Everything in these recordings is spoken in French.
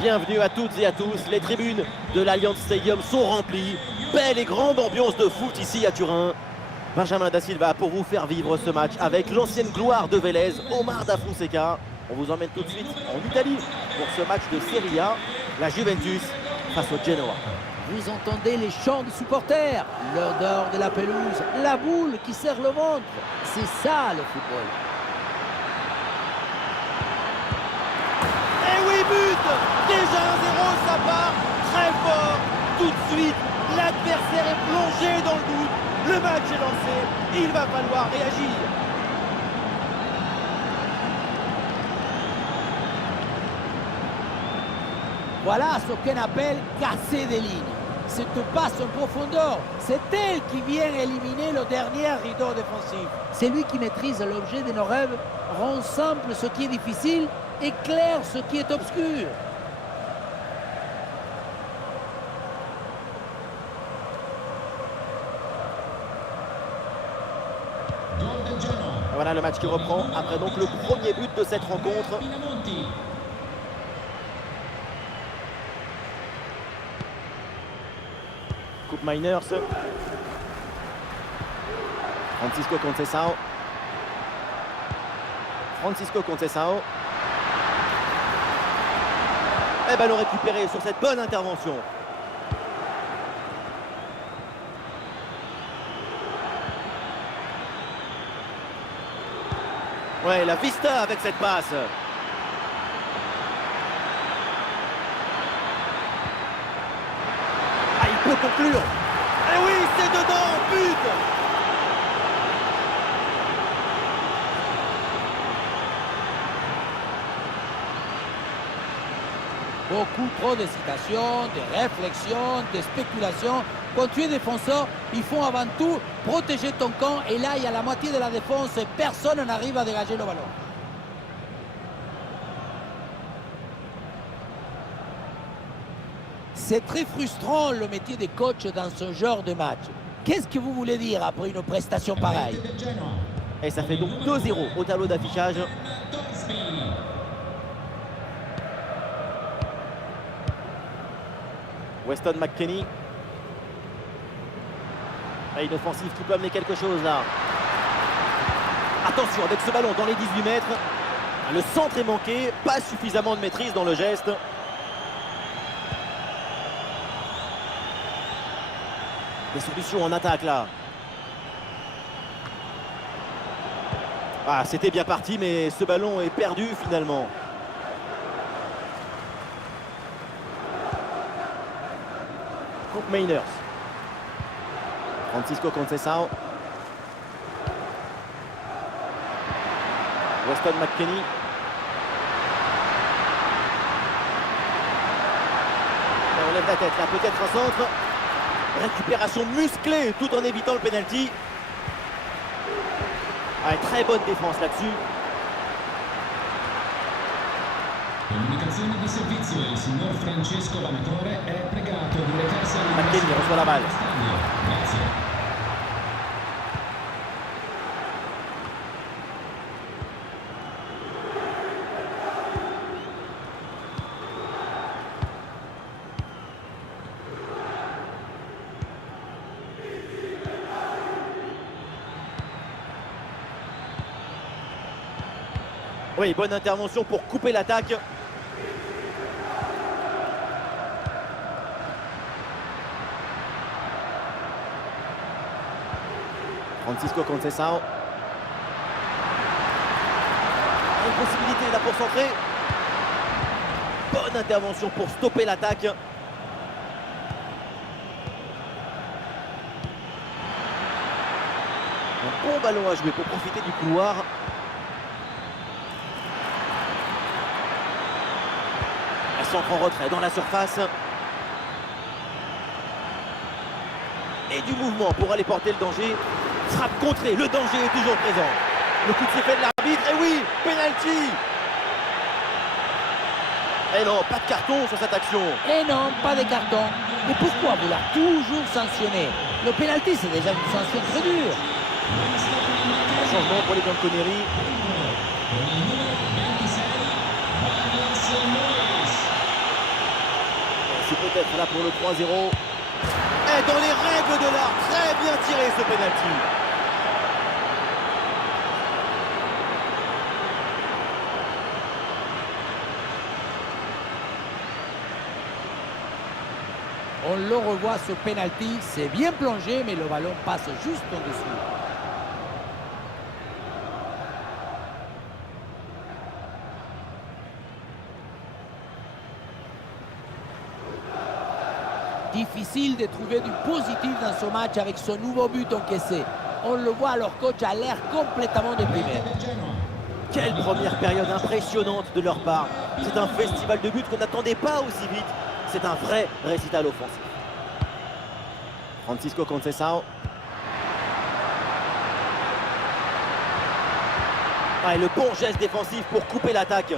Bienvenue à toutes et à tous. Les tribunes de l'Allianz Stadium sont remplies. Belle et grande ambiance de foot ici à Turin. Benjamin Da Silva pour vous faire vivre ce match avec l'ancienne gloire de Vélez, Omar Da Fonseca. On vous emmène tout de suite en Italie pour ce match de Serie A, la Juventus face au Genoa. Vous entendez les chants des supporters, l'odeur de la pelouse, la boule qui serre le ventre. C'est ça le football. Et oui, but! Déjà 1-0, ça part très fort. Tout de suite, l'adversaire est plongé dans le doute. Le match est lancé, il va falloir réagir. Voilà ce qu'on appelle casser des lignes. Cette passe en profondeur, c'est elle qui vient éliminer le dernier rideau défensif. C'est lui qui maîtrise l'objet de nos rêves, rend simple ce qui est difficile, éclaire ce qui est obscur. Voilà le match qui reprend après donc le premier but de cette rencontre. Coupe Miners. Francisco Conceição. Francisco Conceição. Et ballon récupéré sur cette bonne intervention. Ouais, la vista avec cette passe. Ah, il peut conclure. Et oui, c'est dedans, but! Beaucoup trop d'hésitation, de réflexion, de spéculation. Quand tu es défenseur, il faut avant tout protéger ton camp. Et là, il y a la moitié de la défense et personne n'arrive à dégager le ballon. C'est très frustrant le métier de coach dans ce genre de match. Qu'est-ce que vous voulez dire après une prestation pareille? Et ça fait donc 2-0 au tableau d'affichage. Weston McKennie. Et une offensive qui peut amener quelque chose là. Attention avec ce ballon dans les 18 mètres. Le centre est manqué, pas suffisamment de maîtrise dans le geste. Des solutions en attaque là. Ah, c'était bien parti, mais ce ballon est perdu finalement. Coupe Miners. Francisco Conceição. Weston McKennie. On lève la tête là, peut-être un centre. Récupération musclée tout en évitant le penalty. Ah, très bonne défense là-dessus. Comunicazione di servizio, il signor Francesco Lamatore è pregato di recarsi McKennie reçoit la balle. Grazie. Oui, bonne intervention pour couper l'attaque. Francisco Conceição. Une possibilité là pour centrer. Bonne intervention pour stopper l'attaque. Un bon ballon à jouer pour profiter du couloir. Un centre en retrait dans la surface. Et du mouvement pour aller porter le danger. Frappe contrée, le danger est toujours présent. Le coup de sifflet de l'arbitre, et oui, penalty. Et non, pas de carton sur cette action. Et non, pas de carton. Mais pourquoi vouloir toujours sanctionner? Le pénalty, c'est déjà une sanction très dure. Un changement pour les Bianconeri. c'est peut-être là pour le 3-0. Et dans les règles de l'art, très bien tiré ce penalty. On le revoit ce penalty, c'est bien plongé, mais le ballon passe juste en dessous. Difficile de trouver du positif dans ce match avec ce nouveau but encaissé. On le voit, leur coach a l'air complètement déprimé. Quelle première période impressionnante de leur part. C'est un festival de buts qu'on n'attendait pas aussi vite. C'est un vrai récital offensif. Francisco Conceição. Ah, et le bon geste défensif pour couper l'attaque.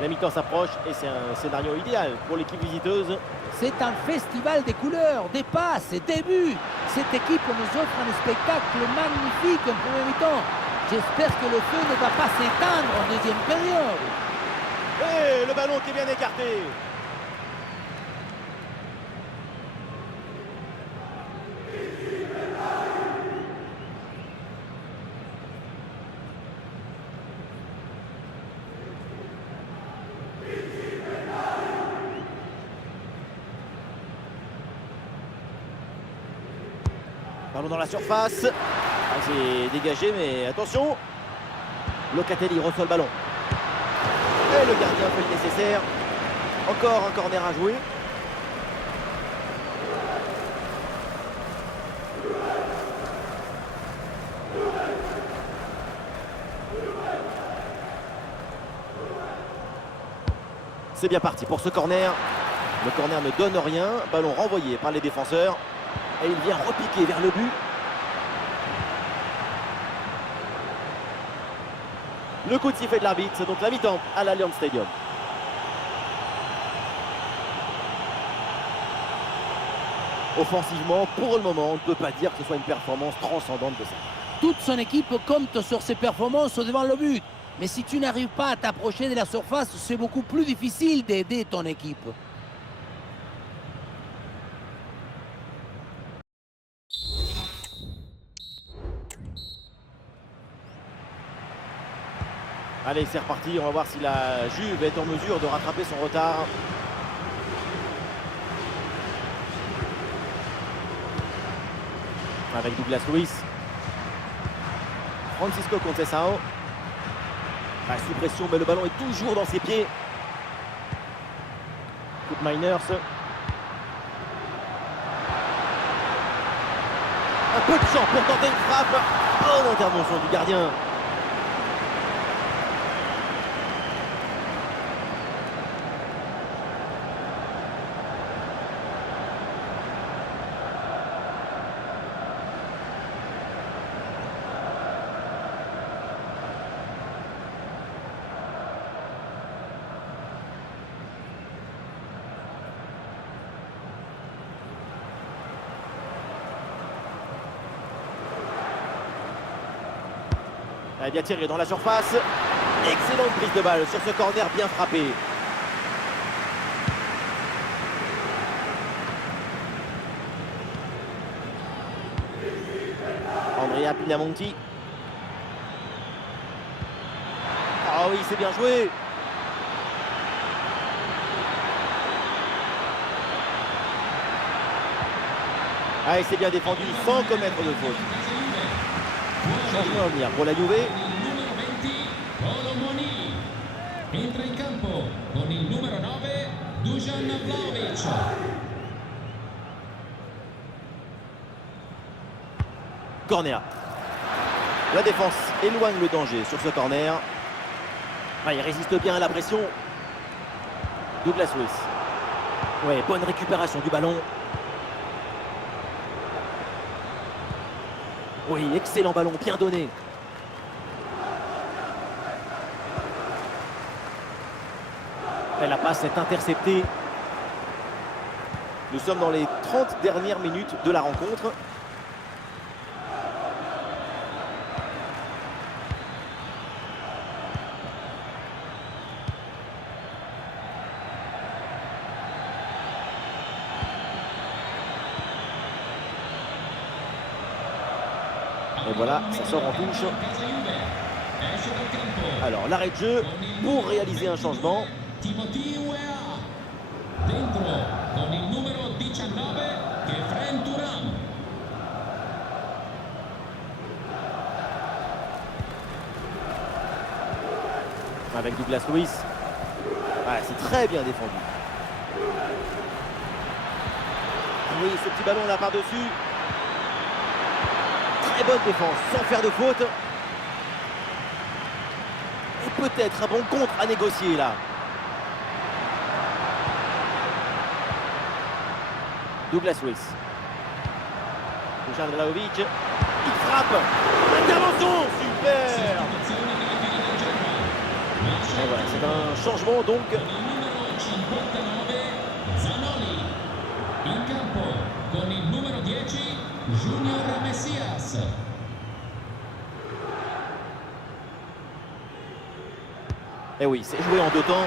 La mi-temps s'approche et c'est un scénario idéal pour l'équipe visiteuse. C'est un festival des couleurs, des passes et des buts. Cette équipe nous offre un spectacle magnifique en premier mi-temps. J'espère que le feu ne va pas s'éteindre en deuxième période. Et le ballon qui est bien écarté. Ballon dans la surface. Ah, c'est dégagé, mais attention. Locatelli reçoit le ballon. Et le gardien fait le nécessaire. Encore un corner à jouer. C'est bien parti pour ce corner. Le corner ne donne rien. Ballon renvoyé par les défenseurs. Et il vient repiquer vers le but. Le coup de sifflet de l'arbitre, c'est donc la mi-temps à l'Allianz Stadium. Offensivement, pour le moment, on ne peut pas dire que ce soit une performance transcendante de ça. Toute son équipe compte sur ses performances devant le but. Mais si tu n'arrives pas à t'approcher de la surface, c'est beaucoup plus difficile d'aider ton équipe. Allez, c'est reparti. On va voir si la Juve est en mesure de rattraper son retard. Avec Douglas Luiz. Francisco Conceição. Ah, sous pression, mais le ballon est toujours dans ses pieds. Koop Meiners. Un peu de champ pour tenter une frappe. Bonne intervention du gardien. Elle a bien tiré dans la surface. Excellente prise de balle sur ce corner bien frappé. Andrea Pinamonti. Ah oui, c'est bien joué. Ah, et c'est bien défendu sans commettre de faute. Changement à venir pour la Juve. Numero 20, Colomoni. Entra in campo con il numero 9, Dusan Vlahovic. Corner. La défense éloigne le danger sur ce corner. Ah, il résiste bien à la pression. Douglas Luiz. Ouais, bonne récupération du ballon. Oui, excellent ballon, bien donné. Et la passe est interceptée. Nous sommes dans les 30 dernières minutes de la rencontre. Et voilà, ça sort en touche. Casa Juve. Esce dal campo. Alors, l'arrêt de jeu pour réaliser un changement. Timothy Weah. Dentro con il numero 19 Khéphren Thuram. Avec Douglas Luiz. Ouais, c'est très bien défendu. Oui, ce petit ballon là par-dessus. Très bonne défense, sans faire de faute. Et peut-être un bon contre à négocier là. Douglas Luiz. Dusan Vlahovic. Il frappe. Intervention. Super. Et voilà, c'est un changement donc. Il numero 59 Zanoli. In campo con il numero 10 Junior Messias. Et oui, c'est joué en deux temps.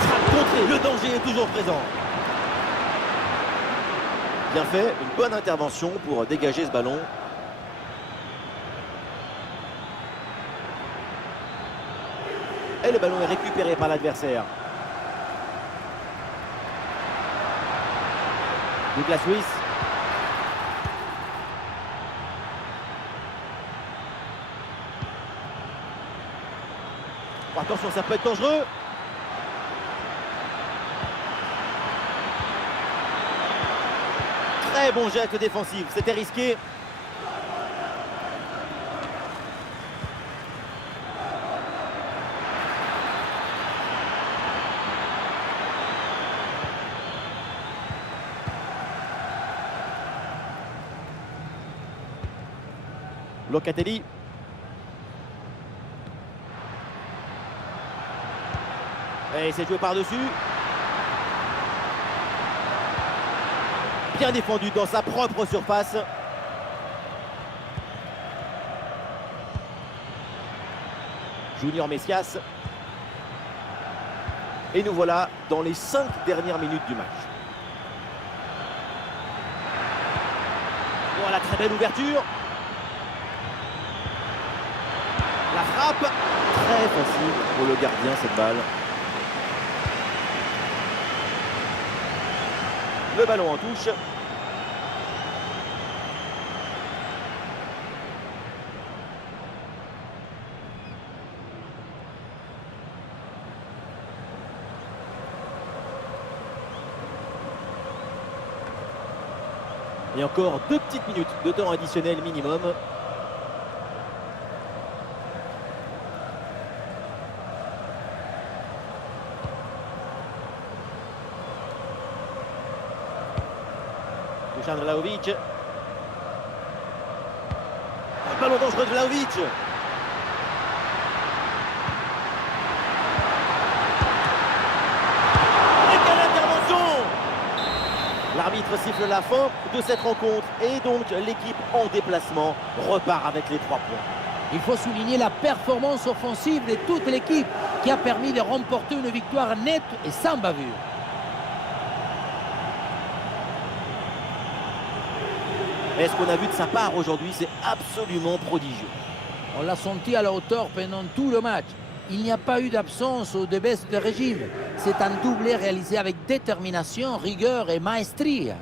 Frappe contrée, le danger est toujours présent. Bien fait, une bonne intervention pour dégager ce ballon. Et le ballon est récupéré par l'adversaire. Douglas Luiz. Oh, attention, ça peut être dangereux. Très bon geste défensif, c'était risqué. Locatelli. Et c'est joué par-dessus. Bien défendu dans sa propre surface. Junior Messias. Et nous voilà dans les 5 dernières minutes du match. Voilà, très belle ouverture. La frappe, très facile pour le gardien cette balle. Le ballon en touche. Et encore 2 petites minutes de temps additionnel minimum. Dusan Vlahovic. Un ballon dangereux de Vlahovic. Et quelle intervention! L'arbitre siffle la fin de cette rencontre et donc l'équipe en déplacement repart avec les 3 points. Il faut souligner la performance offensive de toute l'équipe qui a permis de remporter une victoire nette et sans bavure. Et ce qu'on a vu de sa part aujourd'hui, c'est absolument prodigieux. On l'a senti à la hauteur pendant tout le match. Il n'y a pas eu d'absence ou de baisse de régime. C'est un doublé réalisé avec détermination, rigueur et maestria.